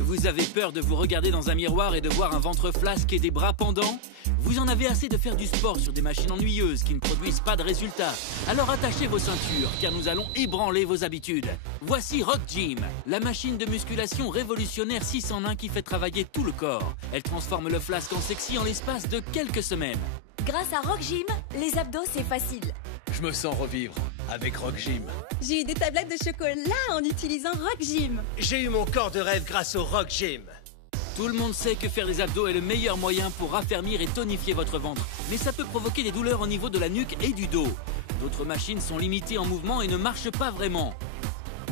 Vous avez peur de vous regarder dans un miroir et de voir un ventre flasque et des bras pendants? Vous en avez assez de faire du sport sur des machines ennuyeuses qui ne produisent pas de résultats? Alors attachez vos ceintures, car nous allons ébranler vos habitudes. Voici Rock Gym, la machine de musculation révolutionnaire 6 en 1 qui fait travailler tout le corps. Elle transforme le flasque en sexy en l'espace de quelques semaines. Grâce à Rock Gym, les abdos c'est facile. Je me sens revivre avec Rock Gym. J'ai eu des tablettes de chocolat en utilisant Rock Gym. J'ai eu mon corps de rêve grâce au Rock Gym. Tout le monde sait que faire des abdos est le meilleur moyen pour raffermir et tonifier votre ventre. Mais ça peut provoquer des douleurs au niveau de la nuque et du dos. D'autres machines sont limitées en mouvement et ne marchent pas vraiment.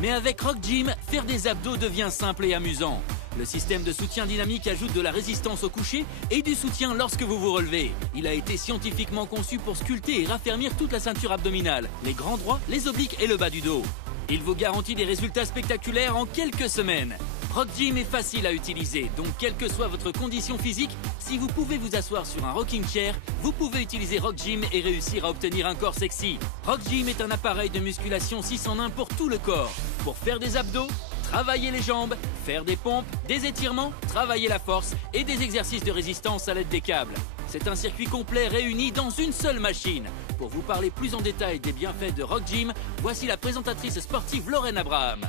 Mais avec Rock Gym, faire des abdos devient simple et amusant. Le système de soutien dynamique ajoute de la résistance au coucher et du soutien lorsque vous vous relevez. Il a été scientifiquement conçu pour sculpter et raffermir toute la ceinture abdominale, les grands droits, les obliques et le bas du dos. Il vous garantit des résultats spectaculaires en quelques semaines. Rock Gym est facile à utiliser, donc quelle que soit votre condition physique, si vous pouvez vous asseoir sur un rocking chair, vous pouvez utiliser Rock Gym et réussir à obtenir un corps sexy. Rock Gym est un appareil de musculation 6 en 1 pour tout le corps. Pour faire des abdos, travailler les jambes, faire des pompes, des étirements, travailler la force et des exercices de résistance à l'aide des câbles. C'est un circuit complet réuni dans une seule machine. Pour vous parler plus en détail des bienfaits de Rock Gym, voici la présentatrice sportive Lorraine Abraham.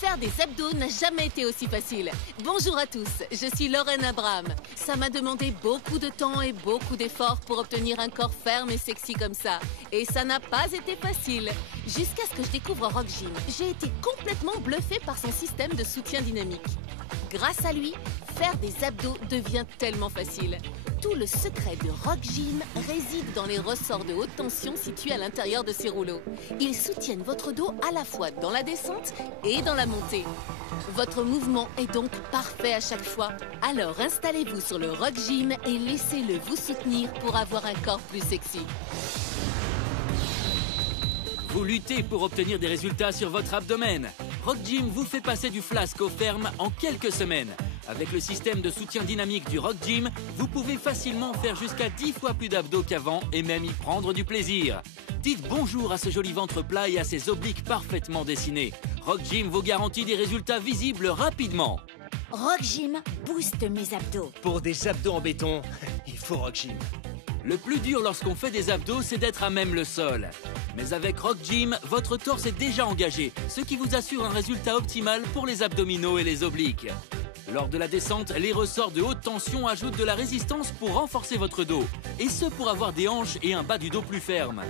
Faire des abdos n'a jamais été aussi facile. Bonjour à tous, je suis Lorraine Abraham. Ça m'a demandé beaucoup de temps et beaucoup d'efforts pour obtenir un corps ferme et sexy comme ça. Et ça n'a pas été facile. Jusqu'à ce que je découvre Rock Gym, j'ai été complètement bluffée par son système de soutien dynamique. Grâce à lui, faire des abdos devient tellement facile. Tout le secret de Rock Gym réside dans les ressorts de haute tension situés à l'intérieur de ces rouleaux. Ils soutiennent votre dos à la fois dans la descente et dans la montée. Votre mouvement est donc parfait à chaque fois. Alors installez-vous sur le Rock Gym et laissez-le vous soutenir pour avoir un corps plus sexy. Vous luttez pour obtenir des résultats sur votre abdomen. Rock Gym vous fait passer du flasque au ferme en quelques semaines. Avec le système de soutien dynamique du Rock Gym, vous pouvez facilement faire jusqu'à 10 fois plus d'abdos qu'avant et même y prendre du plaisir. Dites bonjour à ce joli ventre plat et à ses obliques parfaitement dessinés. Rock Gym vous garantit des résultats visibles rapidement. Rock Gym booste mes abdos. Pour des abdos en béton, il faut Rock Gym. Le plus dur lorsqu'on fait des abdos, c'est d'être à même le sol. Mais avec Rock Gym, votre torse est déjà engagé, ce qui vous assure un résultat optimal pour les abdominaux et les obliques. Lors de la descente, les ressorts de haute tension ajoutent de la résistance pour renforcer votre dos. Et ce pour avoir des hanches et un bas du dos plus ferme.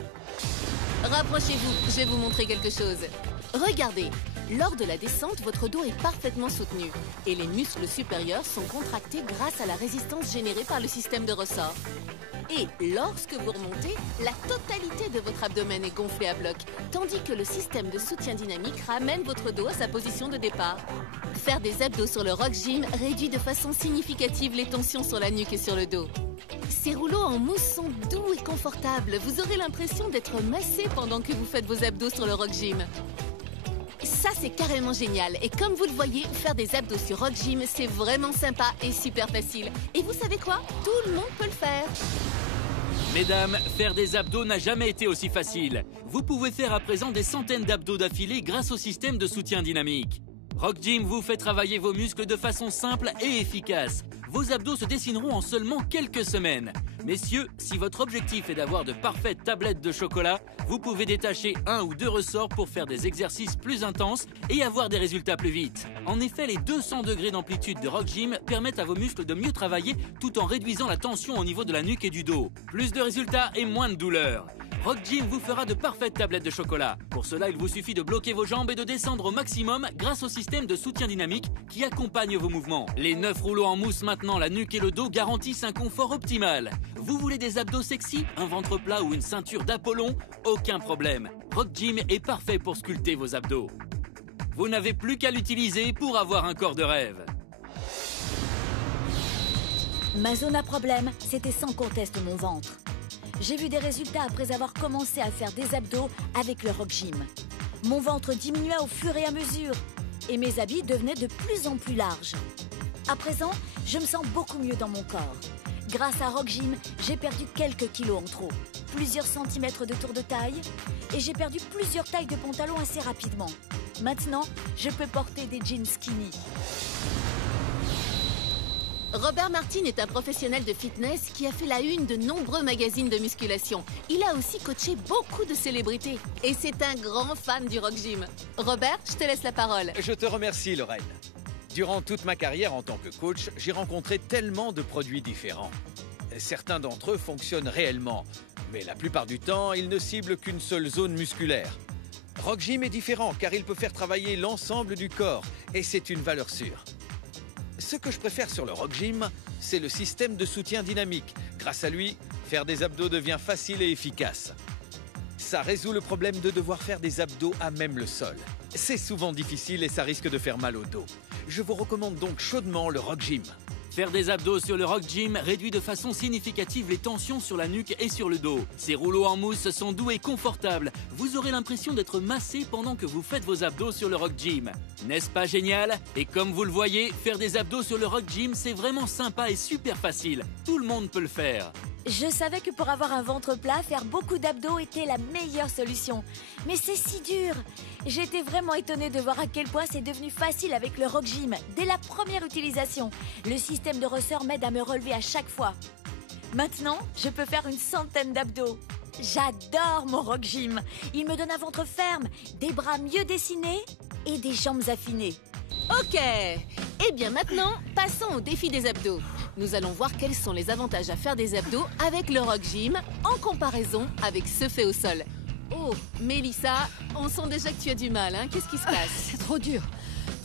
Rapprochez-vous, je vais vous montrer quelque chose. Regardez, lors de la descente, votre dos est parfaitement soutenu. Et les muscles supérieurs sont contractés grâce à la résistance générée par le système de ressort. Et lorsque vous remontez, la totalité de votre abdomen est gonflée à bloc, tandis que le système de soutien dynamique ramène votre dos à sa position de départ. Faire des abdos sur le Rock Gym réduit de façon significative les tensions sur la nuque et sur le dos. Ces rouleaux en mousse sont doux et confortables. Vous aurez l'impression d'être massé pendant que vous faites vos abdos sur le Rock Gym. Ça, c'est carrément génial. Et comme vous le voyez, faire des abdos sur Rock Gym, c'est vraiment sympa et super facile. Et vous savez quoi? Tout le monde peut le faire. Mesdames, faire des abdos n'a jamais été aussi facile. Vous pouvez faire à présent des centaines d'abdos d'affilée grâce au système de soutien dynamique. Rock Gym vous fait travailler vos muscles de façon simple et efficace. Vos abdos se dessineront en seulement quelques semaines. Messieurs, si votre objectif est d'avoir de parfaites tablettes de chocolat, vous pouvez détacher 1 ou 2 ressorts pour faire des exercices plus intenses et avoir des résultats plus vite. En effet, les 200 degrés d'amplitude de Rock Gym permettent à vos muscles de mieux travailler tout en réduisant la tension au niveau de la nuque et du dos. Plus de résultats et moins de douleur. Rock Gym vous fera de parfaites tablettes de chocolat. Pour cela, il vous suffit de bloquer vos jambes et de descendre au maximum grâce au système de soutien dynamique qui accompagne vos mouvements. Les 9 rouleaux en mousse maintenant la nuque et le dos garantissent un confort optimal. Vous voulez des abdos sexy, un ventre plat ou une ceinture d'Apollon? Aucun problème. Rock Gym est parfait pour sculpter vos abdos. Vous n'avez plus qu'à l'utiliser pour avoir un corps de rêve. Ma zone à problème, c'était sans conteste mon ventre. J'ai vu des résultats après avoir commencé à faire des abdos avec le Rock Gym. Mon ventre diminuait au fur et à mesure et mes habits devenaient de plus en plus larges. À présent, je me sens beaucoup mieux dans mon corps. Grâce à Rock Gym, j'ai perdu quelques kilos en trop, plusieurs centimètres de tour de taille et j'ai perdu plusieurs tailles de pantalons assez rapidement. Maintenant, je peux porter des jeans skinny. Robert Martin est un professionnel de fitness qui a fait la une de nombreux magazines de musculation. Il a aussi coaché beaucoup de célébrités. Et c'est un grand fan du Rock Gym. Robert, je te laisse la parole. Je te remercie, Lorraine. Durant toute ma carrière en tant que coach, j'ai rencontré tellement de produits différents. Certains d'entre eux fonctionnent réellement, mais la plupart du temps, ils ne ciblent qu'une seule zone musculaire. Rock Gym est différent car il peut faire travailler l'ensemble du corps et c'est une valeur sûre. Ce que je préfère sur le Rock Gym, c'est le système de soutien dynamique. Grâce à lui, faire des abdos devient facile et efficace. Ça résout le problème de devoir faire des abdos à même le sol. C'est souvent difficile et ça risque de faire mal au dos. Je vous recommande donc chaudement le Rock Gym. Faire des abdos sur le Rock Gym réduit de façon significative les tensions sur la nuque et sur le dos. Ces rouleaux en mousse sont doux et confortables. Vous aurez l'impression d'être massé pendant que vous faites vos abdos sur le Rock Gym. N'est-ce pas génial? Et comme vous le voyez, faire des abdos sur le Rock Gym, c'est vraiment sympa et super facile. Tout le monde peut le faire. Je savais que pour avoir un ventre plat, faire beaucoup d'abdos était la meilleure solution. Mais c'est si dur. J'étais vraiment étonnée de voir à quel point c'est devenu facile avec le Rock Gym. Dès la première utilisation, le système de ressort m'aide à me relever à chaque fois. Maintenant, je peux faire une centaine d'abdos. J'adore mon Rock Gym. Il me donne un ventre ferme, des bras mieux dessinés et des jambes affinées. Ok. Eh bien maintenant, passons au défi des abdos. Nous allons voir quels sont les avantages à faire des abdos avec le Rock Gym en comparaison avec ceux faits au sol. Oh, Mélissa, on sent déjà que tu as du mal, hein? Qu'est-ce qui se passe? C'est trop dur.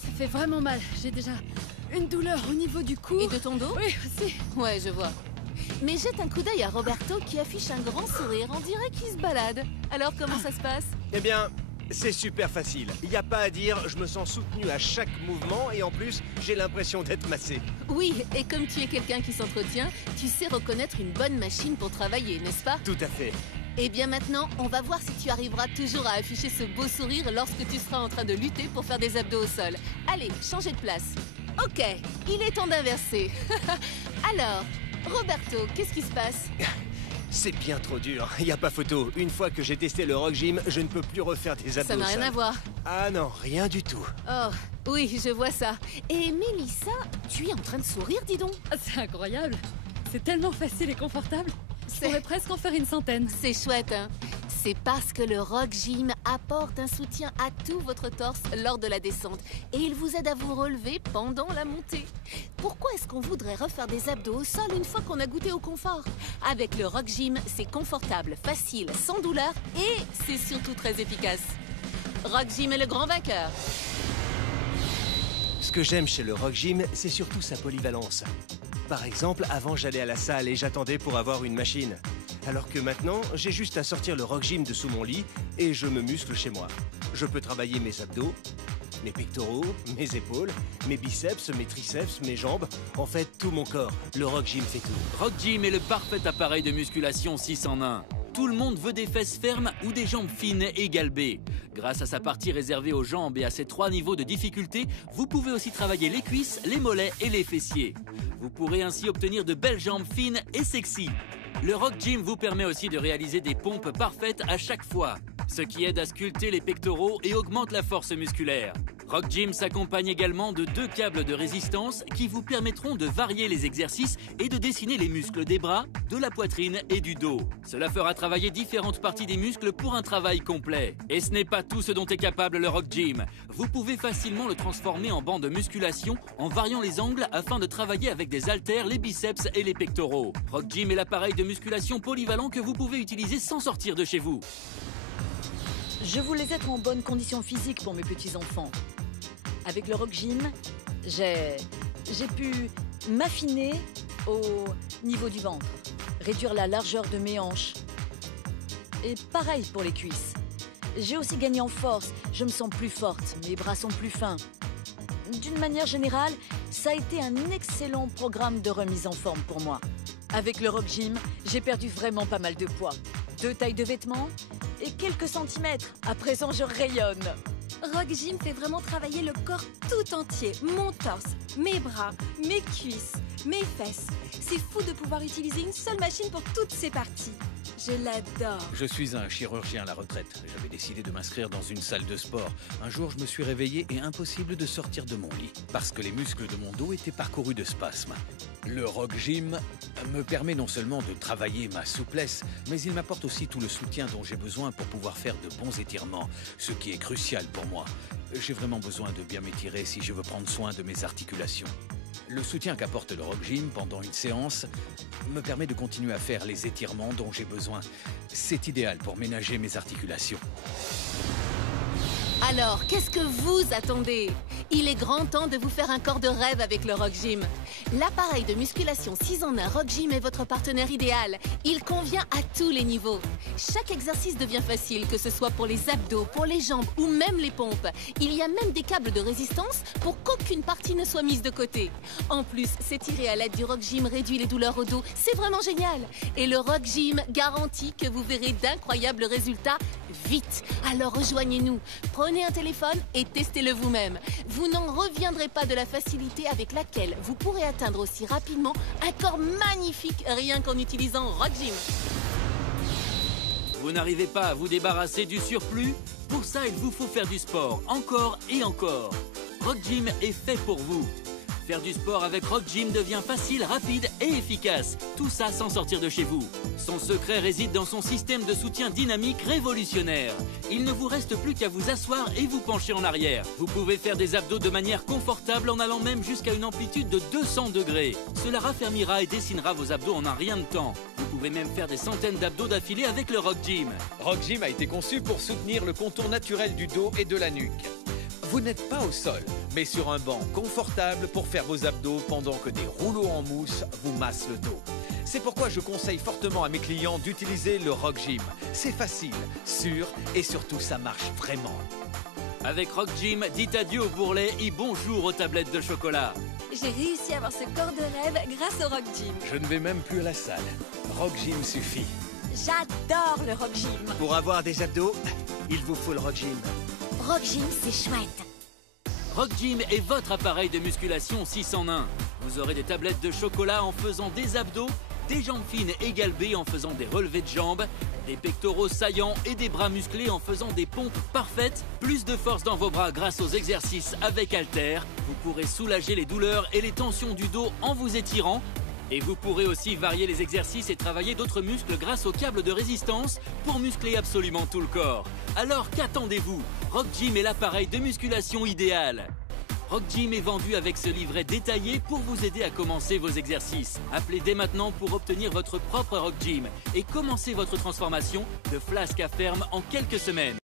Ça fait vraiment mal. J'ai déjà une douleur au niveau du cou. Et de ton dos? Oui, aussi. Ouais, je vois. Mais jette un coup d'œil à Roberto qui affiche un grand sourire. On dirait qu'il se balade. Alors, comment ça se passe? Eh bien, c'est super facile. Il n'y a pas à dire, je me sens soutenu à chaque mouvement et en plus, j'ai l'impression d'être massé. Oui, et comme tu es quelqu'un qui s'entretient, tu sais reconnaître une bonne machine pour travailler, n'est-ce pas? Tout à fait. Eh bien maintenant, on va voir si tu arriveras toujours à afficher ce beau sourire lorsque tu seras en train de lutter pour faire des abdos au sol. Allez, changez de place. Ok, il est temps d'inverser. Alors, Roberto, qu'est-ce qui se passe? C'est bien trop dur, il n'y a pas photo. Une fois que j'ai testé le Rock Gym, je ne peux plus refaire des abdos. Ça n'a rien seuls. à voir. Ah non, rien du tout. Oh, oui, je vois ça. Et Mélissa, tu es en train de sourire, dis donc. Ah, c'est incroyable. C'est tellement facile et confortable. Je C'est- pourrais presque en faire une centaine. C'est chouette, hein? C'est parce que le Rock Gym apporte un soutien à tout votre torse lors de la descente et il vous aide à vous relever pendant la montée. Pourquoi est-ce qu'on voudrait refaire des abdos au sol une fois qu'on a goûté au confort? Avec le Rock Gym, c'est confortable, facile, sans douleur et c'est surtout très efficace. Rock Gym est le grand vainqueur. Ce que j'aime chez le Rock Gym, c'est surtout sa polyvalence. Par exemple, avant j'allais à la salle et j'attendais pour avoir une machine. Alors que maintenant, j'ai juste à sortir le Rock Gym de sous mon lit et je me muscle chez moi. Je peux travailler mes abdos, mes pectoraux, mes épaules, mes biceps, mes triceps, mes jambes, en fait tout mon corps. Le Rock Gym fait tout. Rock Gym est le parfait appareil de musculation 6 en 1. Tout le monde veut des fesses fermes ou des jambes fines et galbées. Grâce à sa partie réservée aux jambes et à ses 3 niveaux de difficulté, vous pouvez aussi travailler les cuisses, les mollets et les fessiers. Vous pourrez ainsi obtenir de belles jambes fines et sexy. Le Rock Gym vous permet aussi de réaliser des pompes parfaites à chaque fois, ce qui aide à sculpter les pectoraux et augmente la force musculaire. Rock Gym s'accompagne également de 2 câbles de résistance qui vous permettront de varier les exercices et de dessiner les muscles des bras, de la poitrine et du dos. Cela fera travailler différentes parties des muscles pour un travail complet. Et ce n'est pas tout ce dont est capable le Rock Gym. Vous pouvez facilement le transformer en banc de musculation en variant les angles afin de travailler avec des haltères, les biceps et les pectoraux. Rock Gym est l'appareil de musculation polyvalent que vous pouvez utiliser sans sortir de chez vous. Je voulais être en bonne condition physique pour mes petits-enfants. Avec le Rock Gym, j'ai pu m'affiner au niveau du ventre, réduire la largeur de mes hanches. Et pareil pour les cuisses. J'ai aussi gagné en force, je me sens plus forte, mes bras sont plus fins. D'une manière générale, ça a été un excellent programme de remise en forme pour moi. Avec le Rock Gym, j'ai perdu vraiment pas mal de poids. 2 tailles de vêtements et quelques centimètres. À présent, je rayonne. Rock Gym fait vraiment travailler le corps tout entier. Mon torse, mes bras, mes cuisses, mes fesses. C'est fou de pouvoir utiliser une seule machine pour toutes ces parties. Je l'adore. Je suis un chirurgien à la retraite. J'avais décidé de m'inscrire dans une salle de sport. Un jour, je me suis réveillé et impossible de sortir de mon lit parce que les muscles de mon dos étaient parcourus de spasmes. Le Rock Gym me permet non seulement de travailler ma souplesse, mais il m'apporte aussi tout le soutien dont j'ai besoin pour pouvoir faire de bons étirements, ce qui est crucial pour moi. J'ai vraiment besoin de bien m'étirer si je veux prendre soin de mes articulations. Le soutien qu'apporte le Rock Gym pendant une séance me permet de continuer à faire les étirements dont j'ai besoin. C'est idéal pour ménager mes articulations. Alors, qu'est-ce que vous attendez? Il est grand temps de vous faire un corps de rêve avec le Rock Gym. L'appareil de musculation 6 en 1 Rock Gym est votre partenaire idéal. Il convient à tous les niveaux. Chaque exercice devient facile, que ce soit pour les abdos, pour les jambes ou même les pompes. Il y a même des câbles de résistance pour qu'aucune partie ne soit mise de côté. En plus, s'étirer à l'aide du Rock Gym réduit les douleurs au dos. C'est vraiment génial. Et le Rock Gym garantit que vous verrez d'incroyables résultats vite. Alors rejoignez-nous. Prenez un téléphone et testez-le vous-même. Vous n'en reviendrez pas de la facilité avec laquelle vous pourrez atteindre aussi rapidement un corps magnifique rien qu'en utilisant Rock Gym. Vous n'arrivez pas à vous débarrasser du surplus? Pour ça, il vous faut faire du sport, encore et encore. Rock Gym est fait pour vous. Faire du sport avec Rock Gym devient facile, rapide et efficace. Tout ça sans sortir de chez vous. Son secret réside dans son système de soutien dynamique révolutionnaire. Il ne vous reste plus qu'à vous asseoir et vous pencher en arrière. Vous pouvez faire des abdos de manière confortable en allant même jusqu'à une amplitude de 200 degrés. Cela raffermira et dessinera vos abdos en un rien de temps. Vous pouvez même faire des centaines d'abdos d'affilée avec le Rock Gym. Rock Gym a été conçu pour soutenir le contour naturel du dos et de la nuque. Vous n'êtes pas au sol, mais sur un banc confortable pour faire vos abdos pendant que des rouleaux en mousse vous massent le dos. C'est pourquoi je conseille fortement à mes clients d'utiliser le Rock Gym. C'est facile, sûr et surtout ça marche vraiment. Avec Rock Gym, dites adieu au bourrelet et bonjour aux tablettes de chocolat. J'ai réussi à avoir ce corps de rêve grâce au Rock Gym. Je ne vais même plus à la salle. Rock Gym suffit. J'adore le Rock Gym. Pour avoir des abdos, il vous faut le Rock Gym. Rock Gym, c'est chouette. Rock Gym est votre appareil de musculation 6 en 1. Vous aurez des tablettes de chocolat en faisant des abdos, des jambes fines et galbées en faisant des relevés de jambes, des pectoraux saillants et des bras musclés en faisant des pompes parfaites, plus de force dans vos bras grâce aux exercices avec haltères. Vous pourrez soulager les douleurs et les tensions du dos en vous étirant. Et vous pourrez aussi varier les exercices et travailler d'autres muscles grâce aux câbles de résistance pour muscler absolument tout le corps. Alors qu'attendez-vous? Rock Gym est l'appareil de musculation idéal. Rock Gym est vendu avec ce livret détaillé pour vous aider à commencer vos exercices. Appelez dès maintenant pour obtenir votre propre Rock Gym et commencez votre transformation de flasque à ferme en quelques semaines.